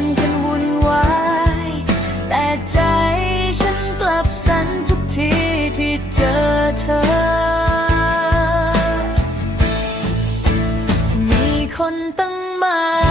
ันกันวุ่นวาย แต่ใจฉันกลับสั่นทุกทีที่เจอเธอ มีคนตั้งมา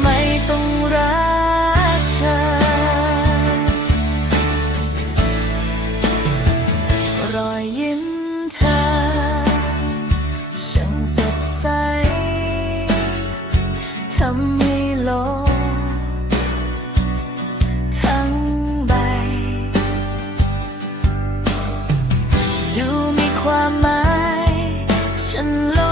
ไม่ต้องรักเธอ รอยยิ้มเธอ ช่างสดใส ทำให้โลกทั้งใบ ดูมีความหมาย ฉันโล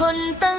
คนตั้ง